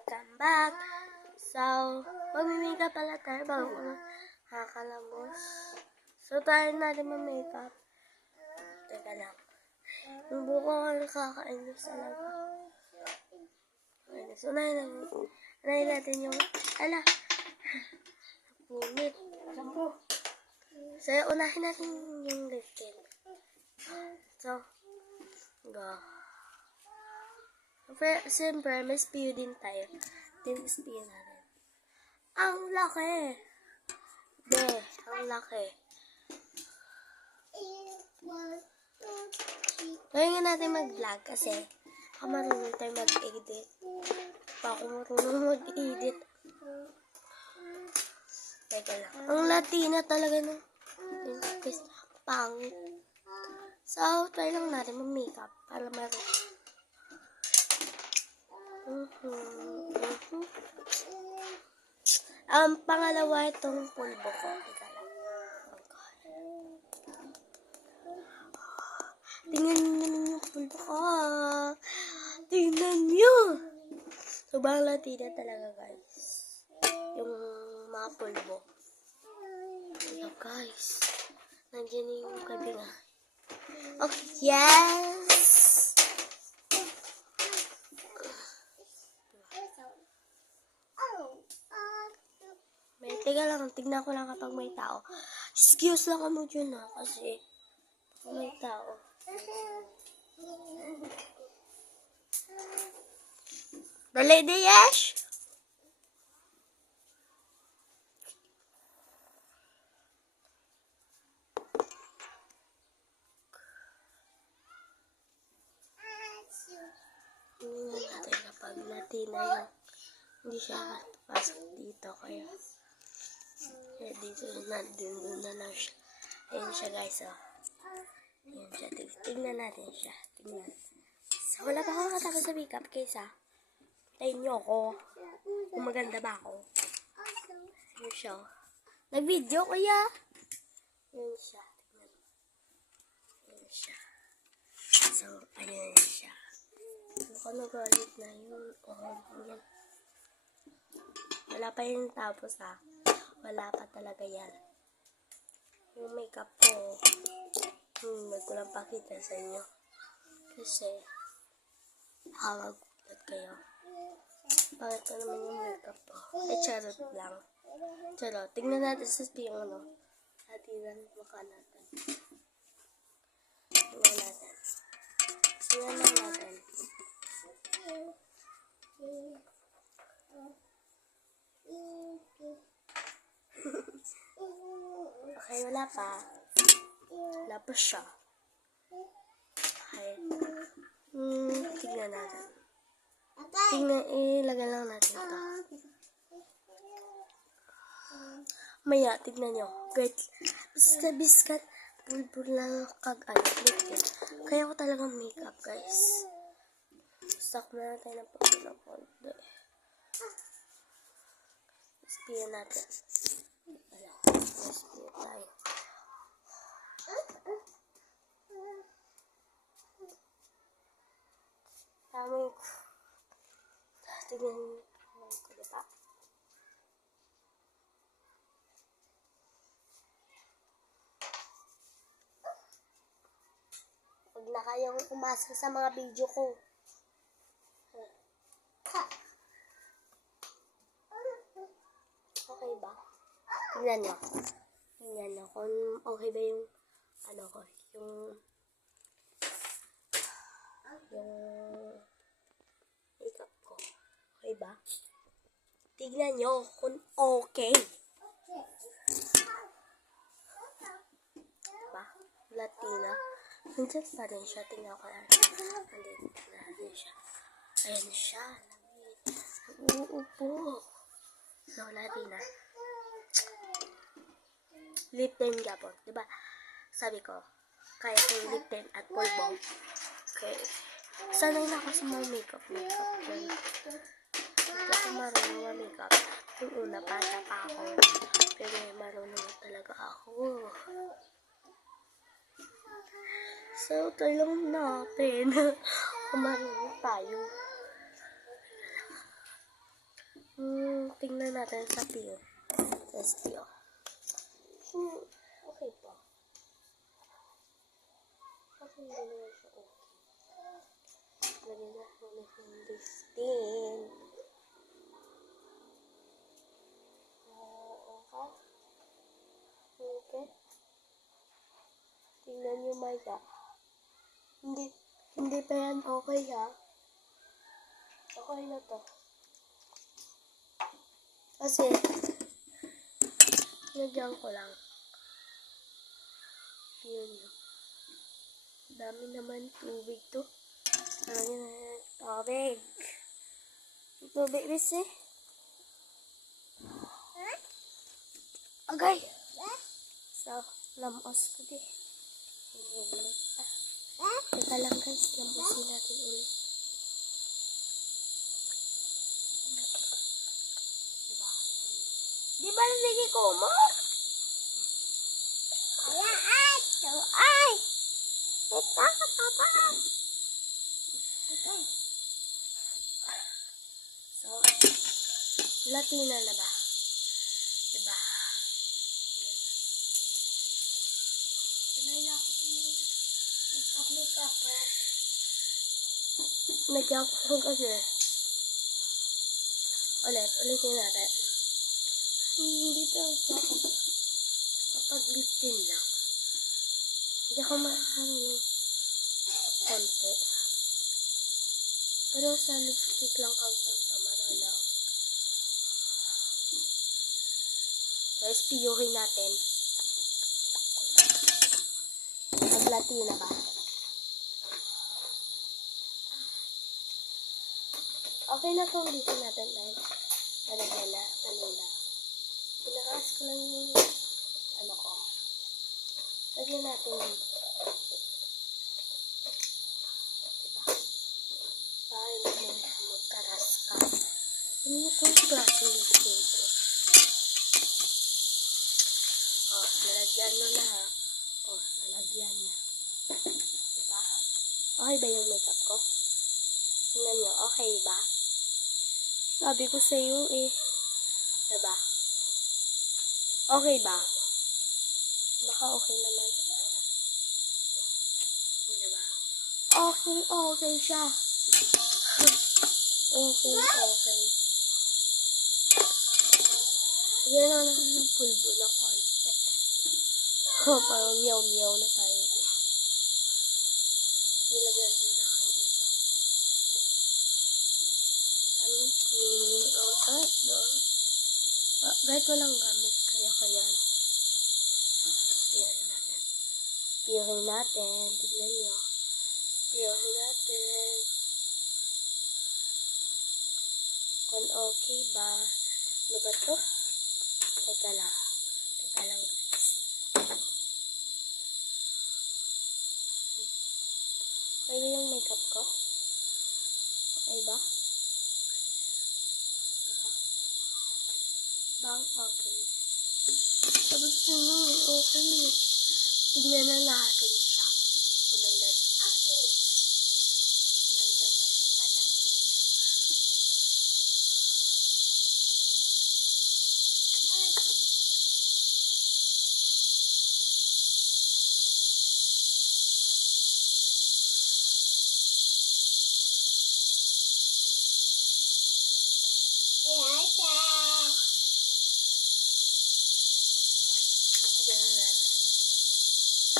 welcome back. So, magmimika pala tayo bago nakakalamos. So, tayo natin mag-makeup. Teka lang. Yung buko ko nakakainis talaga. So, unahin natin yung, punit. So, unahin natin yung lip tint. So, go. Siyempre, may SPU din tayo. SPU natin. Ang laki! Ang laki. Ngayon nga natin mag-vlog kasi marunong tayo mag-edit. Ako marunong mag-edit. Teka lang. Ang Latina talaga ng pangit. So, try lang natin mag-makeup para marunong. Pangalawa itong pulbo ko. Teka lang. Tingnan nyo yung pulbo ko. Tingnan nyo. Sobrang Latina talaga, guys. Yung mga pulbo. Ito, guys. Nandiyan yung kabila. Okay, yes! Teka lang, tignan ko lang kapag may tao. Excuse lang kamo dyan kasi may tao. Dali, Diyesh! Tingnan natin kapag Latina yung hindi siya pasok dito kaya. Dito na lang siya. Ayun siya, guys, oh. Ayun siya. Tingnan natin siya. Tingnan. So, wala pa ako katapos sa makeup kaysa tayin niyo ako. Kung maganda ba ako. Ayun siya. Nag-video kaya. Ayun siya. Tingnan. Ayun siya. So, ayun siya. Mukhang nagalit na yun. Ayun. Wala pa yung tapos, wala pa talaga yan. Yung makeup ko, hindi ko lang pakita sa inyo. Kasi, hawag-gulat kayo. Bakit ko naman yung makeup ko? Charot lang. Charot. Tingnan natin sa yung Hatiran mukha natin. Tingnan natin. Tingnan natin. Okay, wala pa. Wala pa siya. Okay. Tignan natin. Ilagay lang natin ito. Maya, tignan nyo. Great. Biskat. Bulbul lang lipstick. Kaya ko talagang makeup, guys. Stock na natin ng pagkakapon. Spill natin. Spill tayo. Tama ko. Tignan ko diba? Huwag na kayong umasa sa mga video ko. Okay ba? Tingnan nyo. Tingnan nyo kung okay ba yung ko, yung makeup ko. Okay ba? Tingnan nyo kung okay. Diba? Latina. Nandiyan pa rin siya. Tingnan ko lang. Nandito siya. Ayan siya. Uupo. So, Latina. Lip tint gapon. Diba? Sabi ko, kaya ko yung lip tint at pulbo. Okay. Sanay na ako sa mga makeup. Hindi ako marunong na makeup. Yung una, bata pa ako. Pero marunong talaga ako. So, tulong natin. Marunong tayo. tingnan natin sa peel. Sa peel. Okay pa. Kasi hindi naman siya okay. Lagyan na muna ng listin. Okay. Tingnan nyo Maya. Hindi pa yan okay ha. Okay na to. Kasi, nagyan ko lang. Yun. Dami naman tubig to. Lagyan na ng tubig. Tubig bisi. Okay. So, lamos ko di. Ulit Teka lang guys, lamosin natin ulit. Diba? Di ba naligi ko mo? Ay! Ito, papa! Okay. So, Latina na ba? Diba? Nagyan ko kasi. Ulitin natin. Hindi to ako. Kapag liftin lang. Hindi ako maaaring konti. Pero sa lipstick lang kag dito, marala. Guys, piyuhin natin. Latina ba? Okay na kung dito natin dahil talagyan na kanina. Pinakaas ko lang yung ano ko. Lagyan natin dito. Diba? Dahil naman magkaras ka. Ano itong klaseng lipstick ko? Nalagyan mo na ha. Nalagyan na. Diba? Okay ba yung makeup ko? Tingnan nyo, okay ba? Sabi ko sa'yo eh. Diba? Okay ba? Baka okay naman. Diba? Okay siya. Okay. Yan na naman ng pulbo na konti. Parang meow na tayo. Nilagyan din ako dito. Doon. Kahit walang gamit, kaya yan. Piyohin natin. Tignan nyo. Piyohin natin. Kung okay ba. Ano ba to? Teka lang guys. Okay ba yung makeup ko? Okay ba? Bang okay. Sabi ko okay. Tignan na natin siya. Unalan. Okay. Unalan pa siya pala.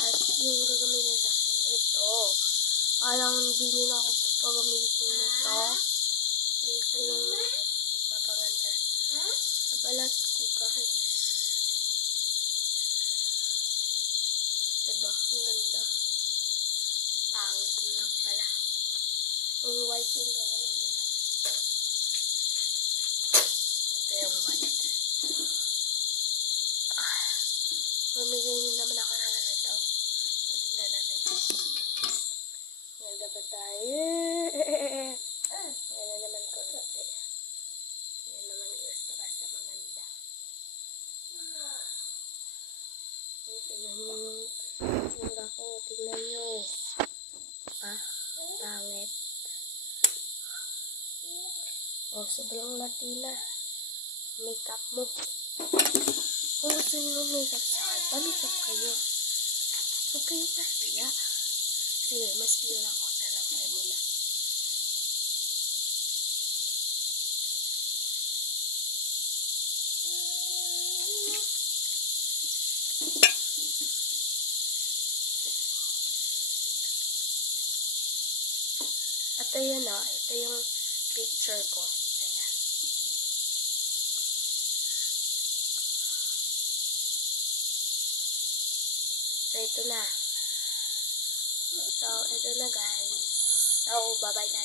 At yung gagamitin sa akin, ito. Alang hindi nila ako papagamitin nito. Ito yung papaganda. Nabalat ko guys. Diba? Ang ganda. Pangit mo lang pala. Yung white yung gagamitin namin. Ito yung white. Mamigay nyo naman ako ng ito. Tignan natin. Ganda ba tayo? Ganda naman ko. Yan naman basta maganda. Tignan nyo yung sura ko. Tignan nyo. Pangit. Sobrang Latina. makeup mo. Kung gusto niyo mag-makeup sa akin, pa-makeup kayo. Huwag kayong mahiya. Sige, mas piyo lang ako. Sana kayo muna. At ayun na, ito yung picture ko. Ayan. So, ito na. So, ito na guys. So, bye-bye na.